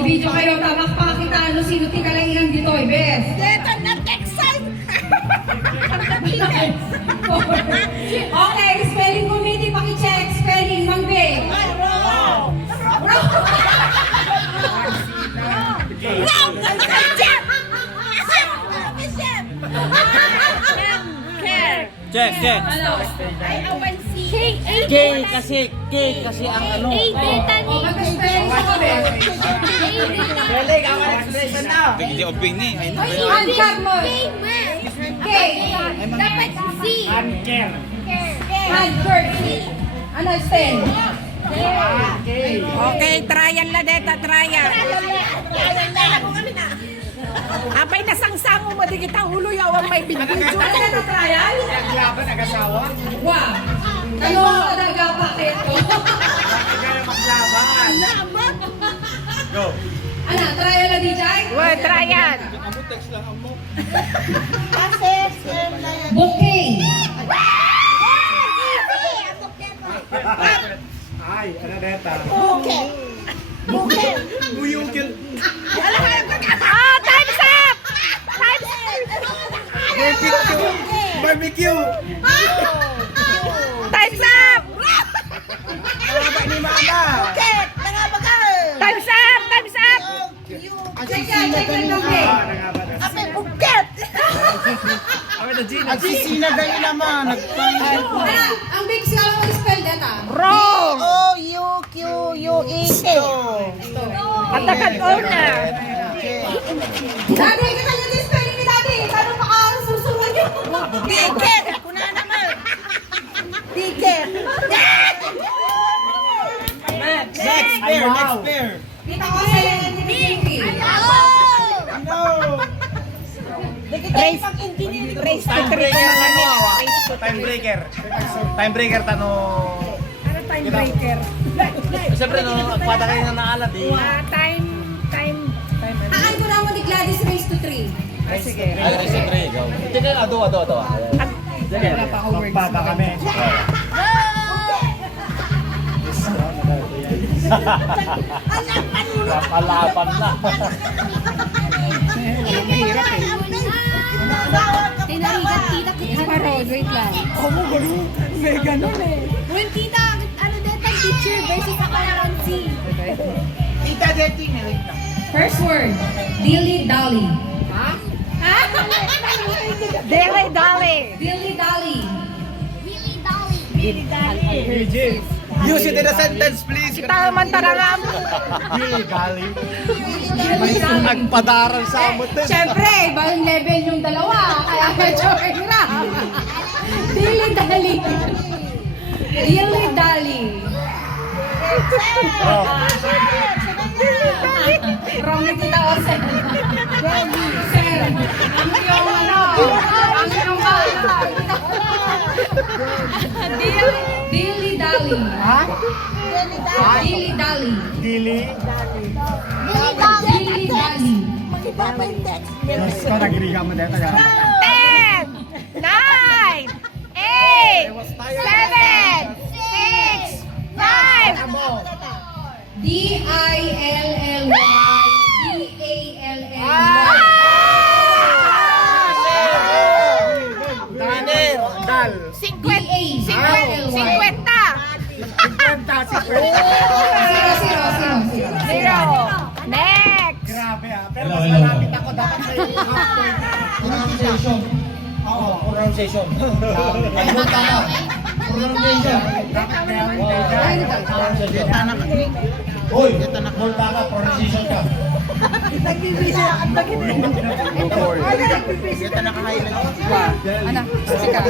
I-video kayo, tamak pakita ano sino tikalainan dito, bes. Dito na Texas! Okay, spelling committee, paki-check. Spelling, Mangbe. Wrong! Check, check. K kasi ang ano. O, mag-spelling sa bes. Spelling, ang explanation na. Hindi oping ni. Ay na. Handcap mo. K. Dapat C. Handcap. Ano spell? Okay, trial na dito, trial. Apay nasangsang mo, di kita ulo yawang may binibidyo. Ano na trial? Naglaban, nag-asawa. Wow. Talong talaga bakit ko. Maglaban. Go. Ano, trial na DJ? Well, trial. Amo text lang amo. Booking. Ay, ano neta? Buyugil. Ah, time's up! Time's Barbecue. Time's up! Nababa ni mama. Time's up! Time's up! Check yan, Booking. At sisina kayo naman. Nagpalit. Ano, ang big scale mo spell data? Wrong! At nag-owner. Dati, kita nyo din spelling ni Daddy. Paano makasusunod yun? Ticket! Kuna naman! Ticket! Next pair, next pair. Kita ko sa yan ni Booking. No. Race to three Tiebreaker mga ano? Race to Tiebreaker. Tiebreaker tanong. Ano timebreaker? Siyempre, no, agpada kayo na naalat eh. Time. Aan ko naman ni Gladys race to 3. Sige. Ay, rest of three. Go. Sige, ado. Sige. Agpada kami. Kapalapan na. Mahirap eh. Tinarigat kita kita. Parod, wait lang. May ganun eh. When kita, ano dito, teacher versus accountancy. Ita dating eh. First word, Dilly Dally. Dele Dali. Dilly Dally. Really dolly. Use it in a sentence, please. Kita man tarangam. Gili, gali. May nagpadaral sa amot din. Siyempre, ibang level yung dalawa. Kaya medyo mahirap. Dilly Dally. Dilly Dally. Oh. Wrong na kita o sir. Sir, ang yung ano, ang yung bala. Dilly Dally. Ha? Dilly Dally. Gili. Dilly Dally. Yes, ko nagiriga mo dito. 10, 9, 8, 7, 6, 5. Dillly. Dali, dal. 50. 0. Next. Grabe ah. Pero mas malapit ako dapat sa pronunciation. Oo, pronunciation. Ano tama? Pronunciation. Dapat meron Hoy, hold ka, pronunciation ka. Ano? Sika.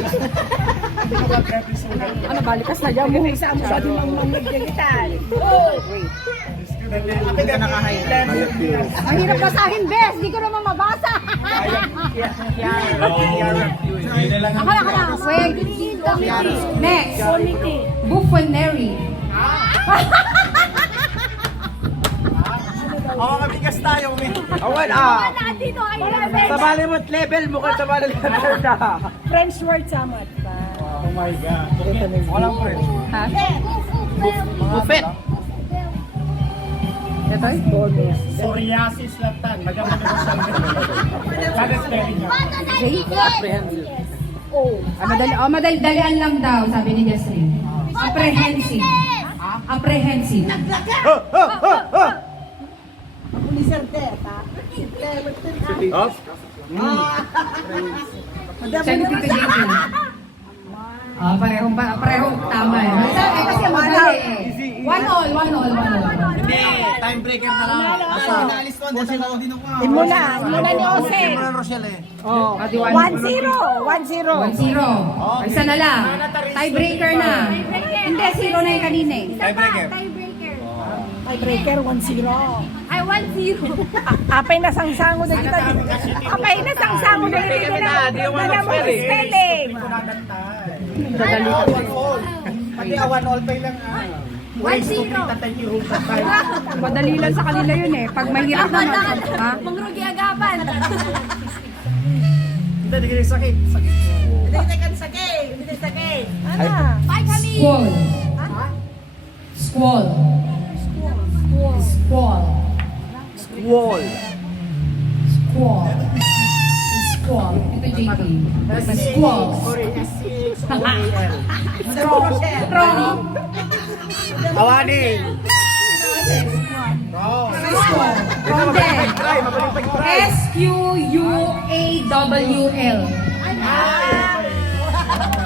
Ano, balikas na dyan mo. Sa din ang magdigital. Wait. Kapit ka naka-highlight. Ang hirap basahin, Bes. Di ko naman mabasa. Ako na. Wait. Next. Buffoonery. Oo, kabigas tayo. Awan ah. Dito ay level. Sa Balimut level, mukhang sa Balimut level ka. French word samot. Oh my God. Walang French. Ha? Buffet. Tay? Psoriasis lang tan. Magamit mo sa Kada spelling niya. Madali-dalian lang daw, sabi ni Jasmine. Apprehensive. Apprehensive. Siya ni Tito JP. Parehong tama eh. Kasi madali eh. One all. Hindi, time breaker na lang. Naalis ko, hindi sila din ako. Imula ni Jose. Imula Rochelle eh. Oh, 1-0. 1-0. Isa na lang. Tiebreaker na. Hindi, 0 na yung kanina eh. Tiebreaker. Tiebreaker, 1-0. Ay, 1-0. Apay na sangsango na kita. Apay na sangsango na kita. Dala mo yung spelling. Pati awan all pay lang. 1-0. Madali lang sa kanila yun eh. Pag mahirap naman. Ha? Mangrugi agapan. Hindi kayo sakit. Ano? Bye kami. Squall. Squall. Wall. Squall. Ito JP. Squall. Wrong. Awanin. Squall. Wrong din. S-Q-U-A-W-L.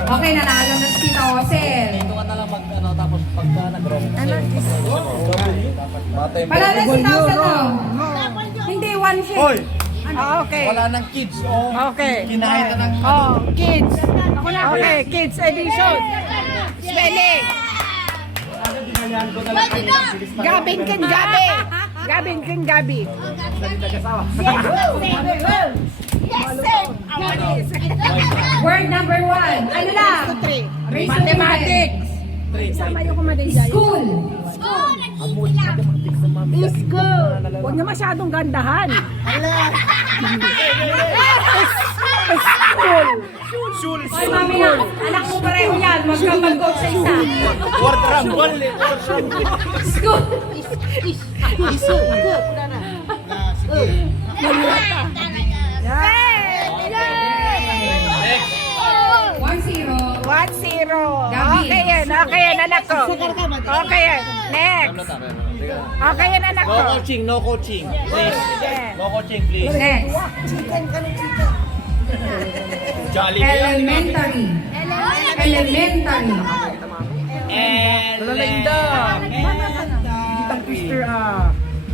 Okay, nanalo na si Tita Osel. Palala si Tita Osel no? Hindi, one shit. Hoy! Okay. Wala nang kids. Oh. Okay. Kinain na ng Oh, kids. Okay, kids edition. Spelling. Gabin ken gabi. Gabin ken gabi. Word number 1. Ano lang? Raise your Mathematics. Sama yung kumadayay. School. Huwag na masyadong gandahan. School. Ay, mami na. Anak mo pareho yan. Huwag kang mag-coach sa isa. Word rumble eh. School. Next. 1-0. 1-0. Gabi. Okay yan, anak ko. Okay yan. Next. Okay yan, anak ko. No coaching. Please. No coaching, please. Next. Jolly. Elementary. Elementary.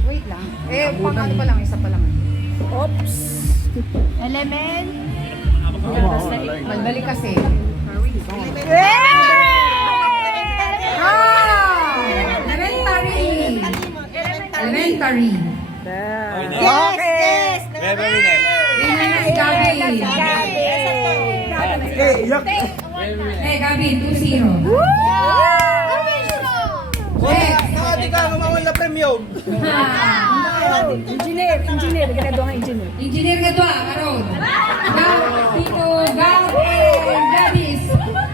Wait lang. Pang ano pa lang, isa pa lang. Oops. Element. Madali kasi. Elementary. Elementary. Okay. Very next. Tingnan na si Gabi. Eh, Gabi, 2-0. Next. Nakati ka mamawal na premyo. Engineer. Ganado nga engineer. Engineer ka doon, karon. Tito Gab and Gabis.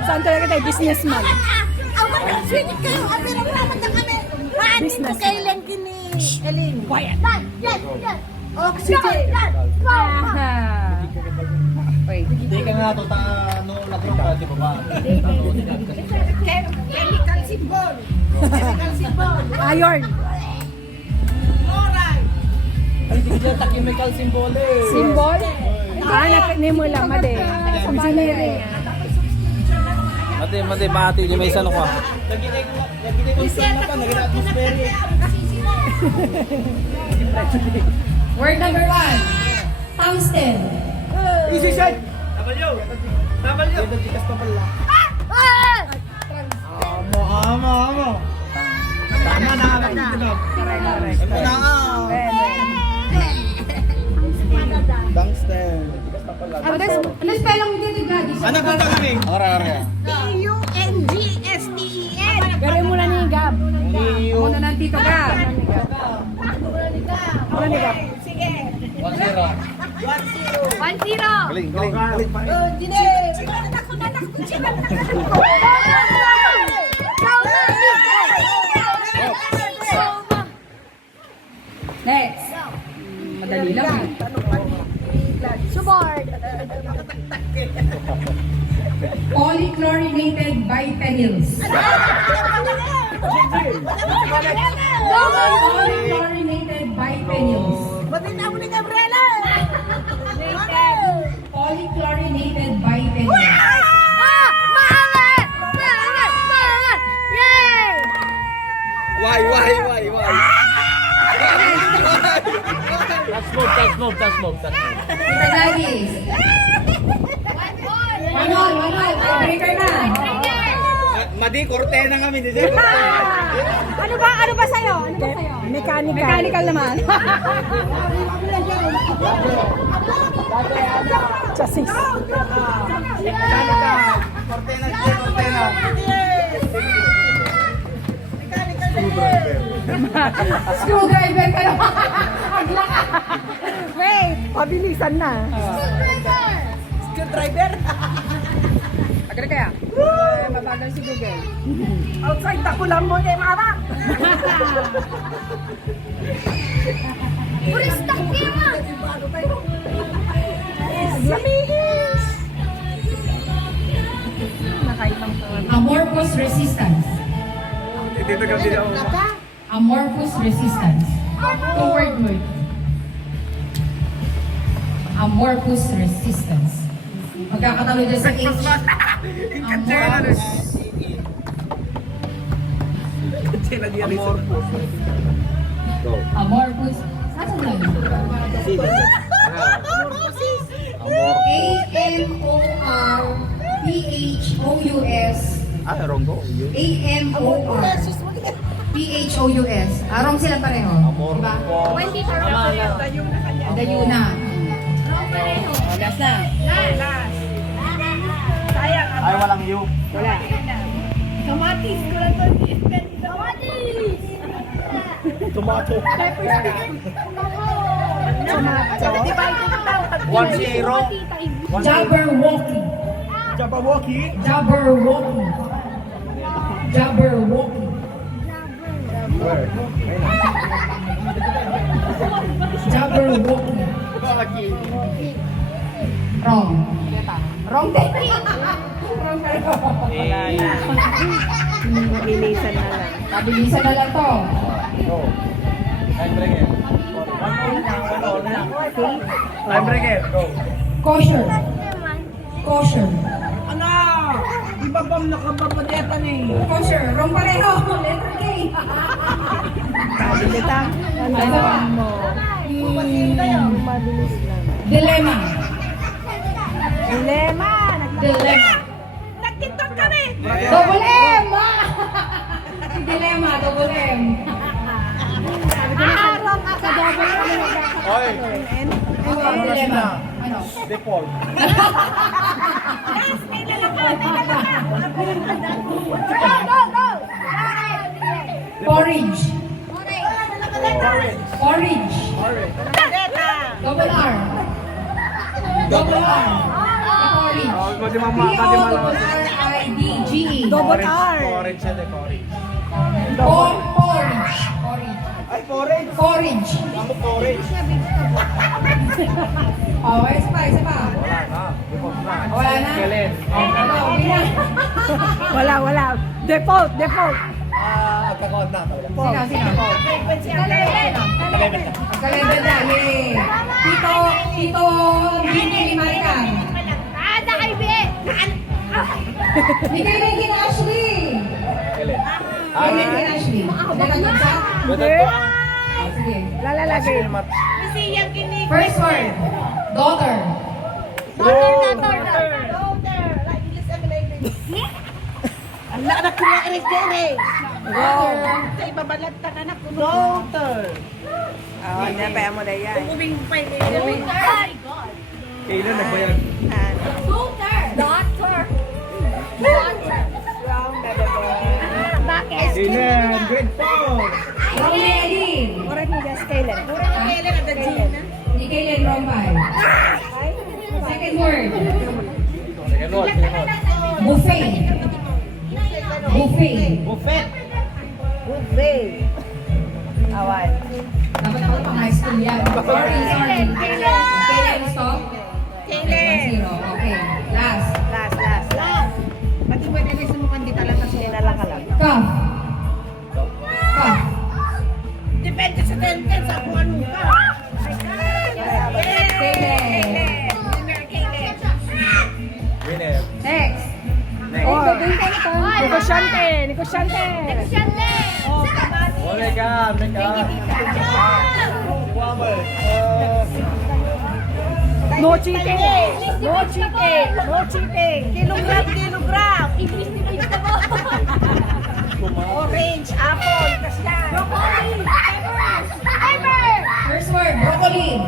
Saan talaga tayo? Businessman. Ang mga sinig kayo. Ang pinag-ramat na kami. Maanin ko Business. kay Len kini. Elin. Quiet. Yan. Oxygen. Wait. Hindi ka nga to no nagrapa di ba ba? Chemical symbol. Chemical symbol. Iron. Ay di ka ta chemical symbol eh. Symbol. Nakinig mo lang, mali. Engineering. Mati, bahati di may isa ko. Nagiging ko sana pa naging atmosphere. Word number 1. Tungsten. Easy shot. W. Dikas pa pala. Amo. Tama na. Tungsten. Ano spelling mo dito, Gabby? Ano ka kami? Ora. T-U-N-G-S-T-E-N. Gawin mo na ni Gab. Muna ng Tito Gab. Ano ni Gab? 1-0. 1-0. Galing. Madali lang. Subord. Polychlorinated biphenyls. Polychlorinated biphenyls. Polychlorinated biphenyls. Yay! Why? Touch move. Kita Gladys. 1-1. Tiebreaker na. Madi, kortena kami. Di siya Ano ba sa'yo? Mechanical naman. Chassis. Kortena. Screwdriver ka naman. Maglaka. Wait, pabilisan na. Agad kaya? Mabagal si Google. Outside na kulang mo kay mama. Purista kima! Lamihis. Nakaitang to. Amorphous resistance. Amorphous resistance. Two-word word. Amorphous resistance. Magkakatalo dyan sa H. Amorphous. Amorphous. Saan sa lang? AMORPHOUS. AMORPHOUS. Wrong sila pareho. Diba? Wendy Tarot. Dayuna. Last na. Ay, walang you. Kamatis ko lang to. Kamatis! Tomato. Tomato. 1-0. Jabberwocky. Jabberwocky. Jabberwocky. Jabberwocky. Jabberwocky. Wrong. Wrong din. Wrong kayo. Mabilisan na lang. Pabilisan na lang to. Time breaker. Go. Kosher. Kosher. Kosher. Wrong pareho. Letter K. Mabilis lang. Ano ba? Mabilis lang. Dilemma. Dilema. Dilemma. Nag-tiktok kami. Double M! Si Dilemma, double M. Wrong ako. Double kami Oy. Ano dilemma? Ano? Default. Porridge. Porridge. Double R. Double R. Porridge. P-O-R-R-I-D-G-E. Double R. Orange siya, orange. Porridge. Porridge. Ay, orange. Porridge. Ako orange. Oh, isa pa. Wala na. Default na. Wala na? Kailan? Ano, okay na. Wala. Default. Agkakot na. Sino? Kalenda na, yay. Tito, Gini, Marican. Ada kay Be! Hindi kayo naging Ashley. Kailan? Kayo naging Ashley. Nagagod sa? Sige. Lalalagay. First word. Daughter. Daughter. Daughter. Hindi, pa mo na yan. Kailan nagbayad? Daughter. Bakit? Kailan? Grade 4. Wrong na Eddie. Correct mo guys, kailan? Hindi kailan wrong by. Second word. Second one. Buffet. Buffet. Buffet. Awan. Dapat ako pang high school yan. Sorry. Negosyante. Negosyante. Oh, kamati. Ole ka, meka. No cheating. No cheating. No cheating. Kilogram, kilogram. English na English na po. Orange, apple, kasyan. Timer. First word, broccoli.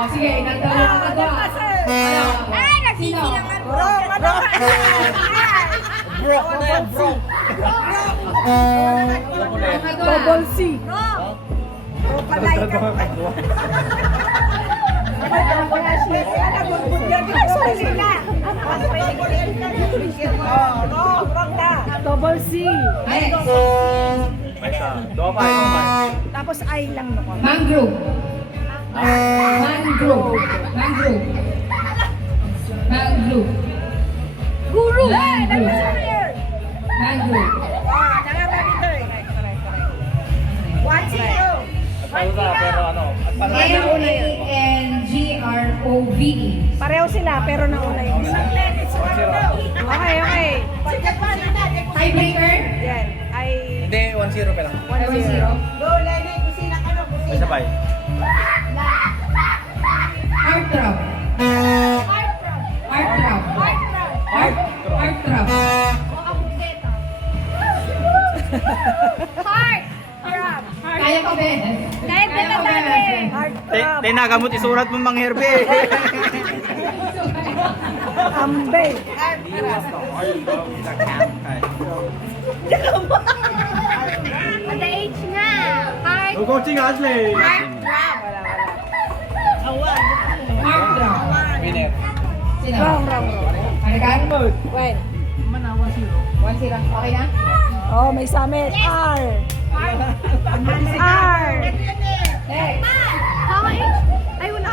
O, sige, nagdalo ka na ba? Ay, nagsisilang nga po. Bro, ano yan, bro? Double C. Double C. Next. May isa. Doa pa, ikaw pa. Tapos I lang no. Mangrove. Mangrove. Mangrove. Mangrove. Guru. Mangrove. Mangrove. Pausa, pero ano, at parang Mangrove. Pareho sila pero nauna yung isa. 1-0. Okay, okay. Tiebreaker. Yan. I Hindi, 1-0 pa lang. 1-0. May sabay. Heartthrob. Heartthrob. Heartthrob. Heart. Kaya pa, Ben. Kaya ba na tayo? Heart trap. Nagamot isurat mo mang herbe. Ambe. Ada H na. Heart. No coaching, Ashley. Heartthrob. Winner. Sino? Wrong. Hanagan? When? 1-0. Okay na? Oh, may summit. R. R. Next. Heart. Ay, wala.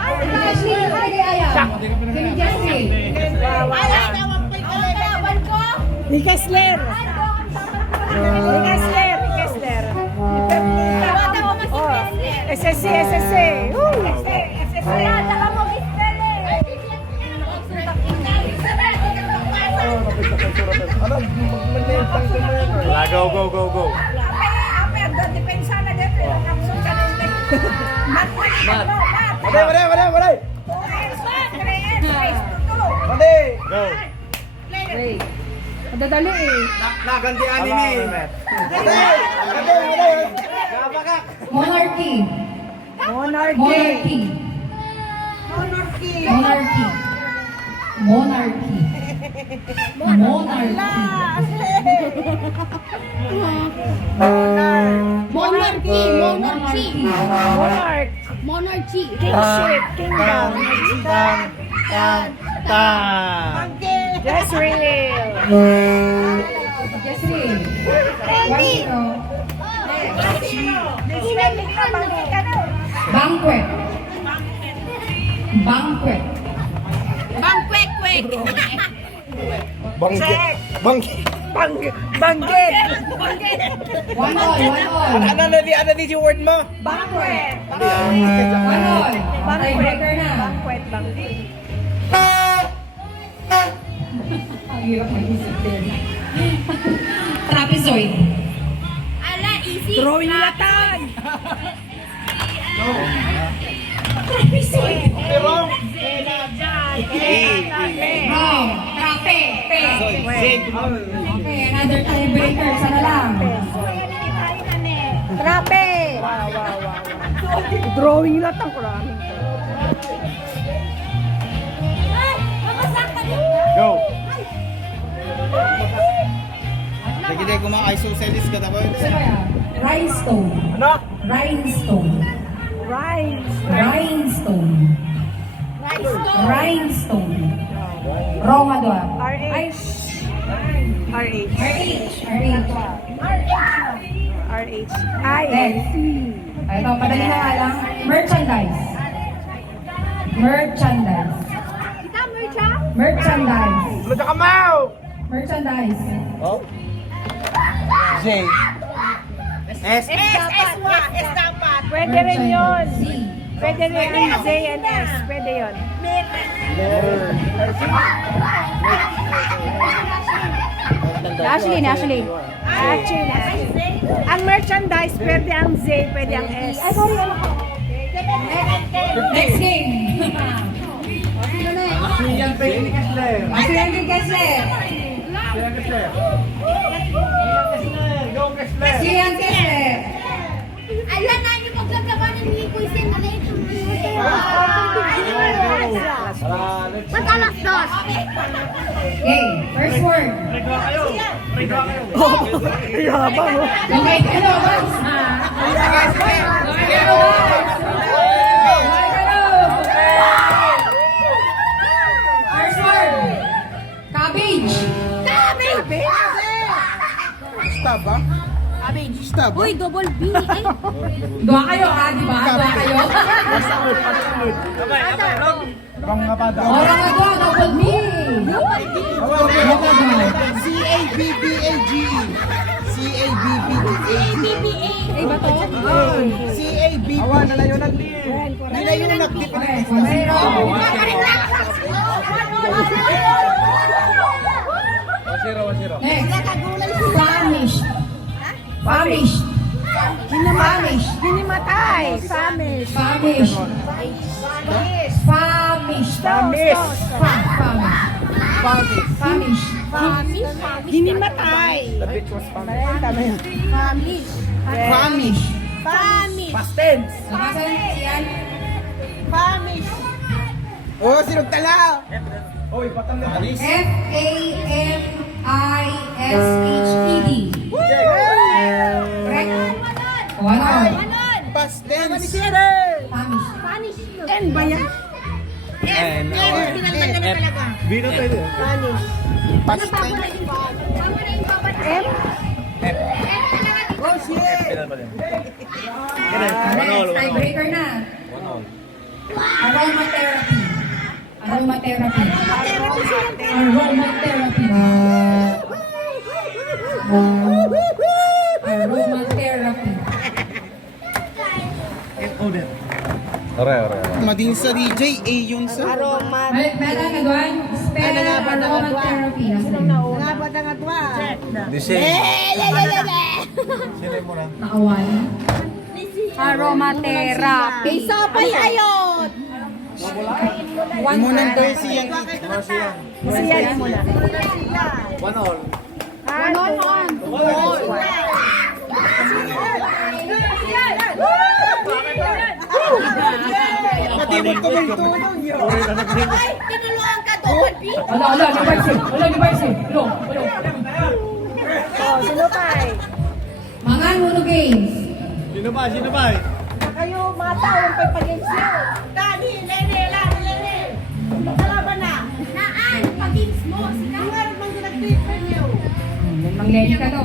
Ashley, ay, Aya. Sino Jessie? Ang kalaban ko. Ni Kessler. Ni Kessler. Ni Kessler. Tawada mo mas Oh, Kessler. SSC, SSC. Woo! Kaya saka mo Kessler eh. Go. Mali. Go. Wait. Madadali eh. Nagantian ini. Monarchy. Monarchy. Monarchy. Monarchy. Monarchy. Monarchy. Monarch. Monarchy. Kingship. Kingdom. Jezreel. Jessie. 1-0. Banquet. Banquet. Bangkwek-kwek. Banggit. 1-1. Ano di yung word mo? Banquet. 1-1. Tiebreaker na. Banquet. Ang hirap mag-isip din. Trapezoid. Ala, easy. Drawing latan. Trapezoid. Wrong. Wrong. Trape. Okay, another tiebreaker. Sana lang. Trape. Drawing latan ko lang. Go. Sige, kung mga isosceles ka dapat. Ano ba yan? Rhinestone. Ano? Rhinestone. Rhinestone. Rhinestone. Wrong nga doon. RH. RH. RH. I. Next. Ito, padali na nga lang. Merchandise. Luta ka mau. Merchandise. Oh. J. S. Pwede rin yun. Z. Pwede rin ang J and S. Pwede yun. Ashley. Actually, ang merchandise, pwede ang Z, pwede ang S. Next game. Yan pa yung Kessler. Ashley Kessler. Go Kessler. Sian Kessler. Ayan na yung maglagawa ng Nico Isin. Ba't alas dos? Okay, first word. Regwa kayo. Yabang mo. Okay, hello, boys. First word. Cabbage. Stab ba? Stab ba? Uy, double B. Ay, Dua kayo, di ba? Dua kayo. Wrong nga ba? Orang na dua, double B. C-A-B-B-A-G. C-A-B-B-A-G. BBA. Ay, ba to? C-A-B-B. Awa, nalayo na din. Nila yung nagdip na Okay, mayroon. Next. Famished. Famished. Famished. Hinimatay. Famish. Famished. Famished. Famished. Hinimatay. The bitch was fun. Tama yan. Famish. Past tense. Nakasan yan? Oh, sinugtala. Oy, patang na. F-A-M-I-S-H-E-D. Correct? One on. Past tense. Famished. N ba yan? Bino pwede. Past tense. M? Next, tiebreaker na. Aromatherapy. Aromatherapy. Aromatherapy. Aromatherapy. Madin sa DJ, A yung sa... Mela nga doon, spell aromatherapy. Nakawan. Aromatherapy. Isapay ayot. Munang versi yan. Siya mo na. One all. Matibot ko yung tulong. Ay, tinulungan ka double B. Wala, device. Wala, device. Wala. Oh, sino pa eh? Mga Uno Games. Sino ba? Kayo, mga tao, yung pagpag-games nyo. Naan, pag-games mo. Sila. Mangleli ka to.